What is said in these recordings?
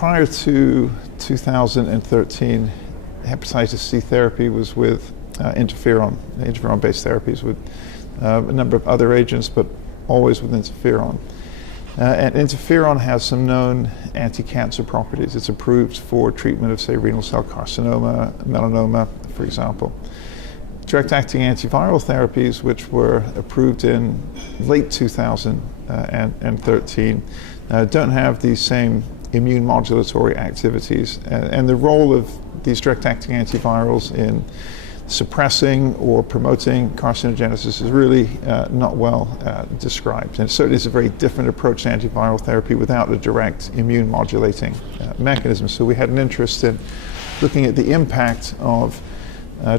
prior to 2013, hepatitis C therapy was with interferon-based therapies with a number of other agents, but always with interferon. And interferon has some known anti-cancer properties. It's approved for treatment of, say, renal cell carcinoma, melanoma, for example. Direct-acting antiviral therapies, which were approved in late 2013, don't have these same immune modulatory activities. And the role of these direct-acting antivirals in suppressing or promoting carcinogenesis is really not well described. And it certainly is a very different approach to antiviral therapy without a direct immune modulating mechanism. So we had an interest in looking at the impact of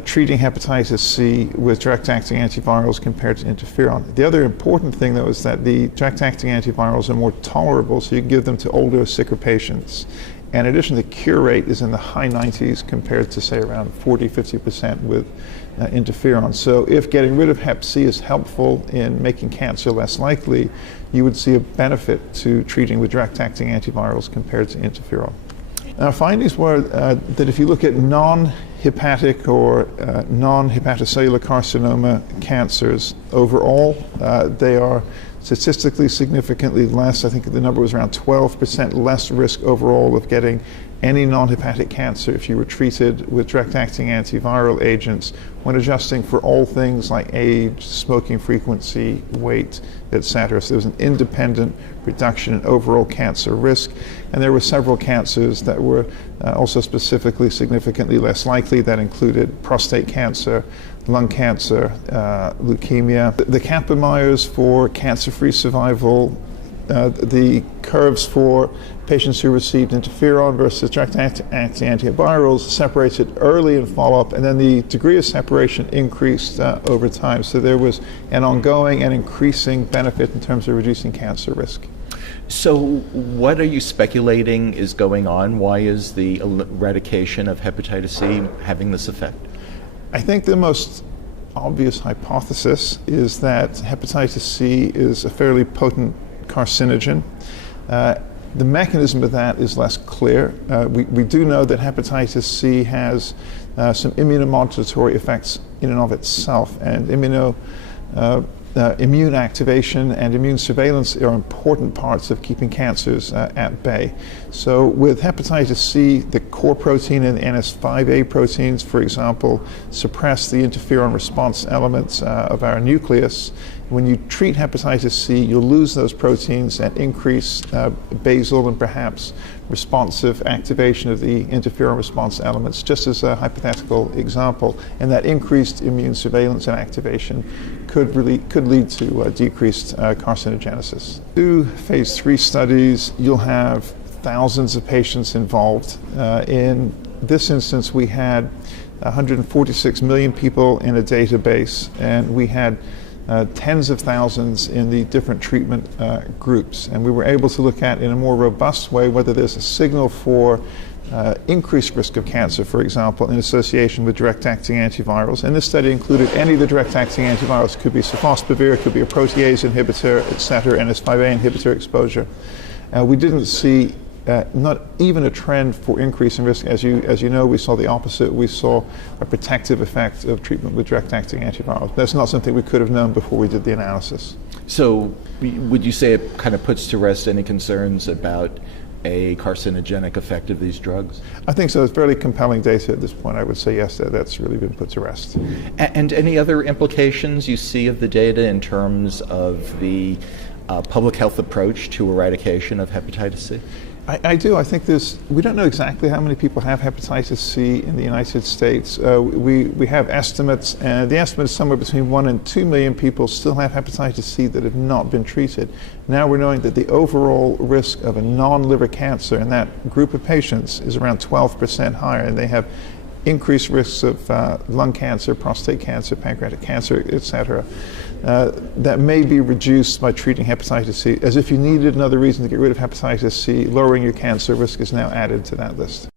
treating hepatitis C with direct-acting antivirals compared to interferon. The other important thing, though, is that the direct-acting antivirals are more tolerable, so you can give them to older, sicker patients. And in addition, the cure rate is in the high 90s compared to, say, around 40-50% with interferon. So if getting rid of hep C is helpful in making cancer less likely, you would see a benefit to treating with direct-acting antivirals compared to interferon. Our findings were that if you look at non-hepatic or non-hepatocellular carcinoma cancers overall, they are statistically significantly less. I think the number was around 12% less risk overall of getting any non-hepatic cancer if you were treated with direct-acting antiviral agents when adjusting for all things like age, smoking frequency, weight, etc. So there was an independent reduction in overall cancer risk. And there were several cancers that were also specifically significantly less likely. That included prostate cancer, lung cancer, leukemia. The Kaplan-Meier's for cancer-free survival, the curves for patients who received interferon versus direct-acting antivirals separated early in follow-up, and then the degree of separation increased over time. So there was an ongoing and increasing benefit in terms of reducing cancer risk. So what are you speculating is going on? Why is the eradication of hepatitis C having this effect? I think the most obvious hypothesis is that hepatitis C is a fairly potent carcinogen. The mechanism of that is less clear. We do know that hepatitis C has some immunomodulatory effects in and of itself, and immune activation and immune surveillance are important parts of keeping cancers at bay. So with hepatitis C, the core protein and the NS5A proteins, for example, suppress the interferon response elements of our nucleus. When you treat hepatitis C, you'll lose those proteins and increase basal and perhaps responsive activation of the interferon response elements, just as a hypothetical example. And that increased immune surveillance and activation could lead to decreased carcinogenesis. 2 phase 3 studies, you'll have thousands of patients involved. In this instance, we had 146 million people in a database, and we had tens of thousands in the different treatment groups. And we were able to look at in a more robust way whether there's a signal for increased risk of cancer, for example, in association with direct-acting antivirals. And this study included any of the direct-acting antivirals. It could be sofosbuvir, it could be a protease inhibitor, etc., NS5A inhibitor exposure. We didn't see not even a trend for increase in risk. As you know, we saw the opposite. We saw a protective effect of treatment with direct-acting antivirals. That's not something we could have known before we did the analysis. So would you say it kind of puts to rest any concerns about a carcinogenic effect of these drugs? I think so. It's fairly compelling data at this point. I would say yes, that's really been put to rest. And any other implications you see of the data in terms of the public health approach to eradication of hepatitis C? I do. I think we don't know exactly how many people have hepatitis C in the United States. We have estimates, and the estimate is somewhere between 1 and 2 million people still have hepatitis C that have not been treated. Now we're knowing that the overall risk of a non-liver cancer in that group of patients is around 12% higher, and they have increased risks of lung cancer, prostate cancer, pancreatic cancer, etc. That may be reduced by treating hepatitis C. As if you needed another reason to get rid of hepatitis C, lowering your cancer risk is now added to that list.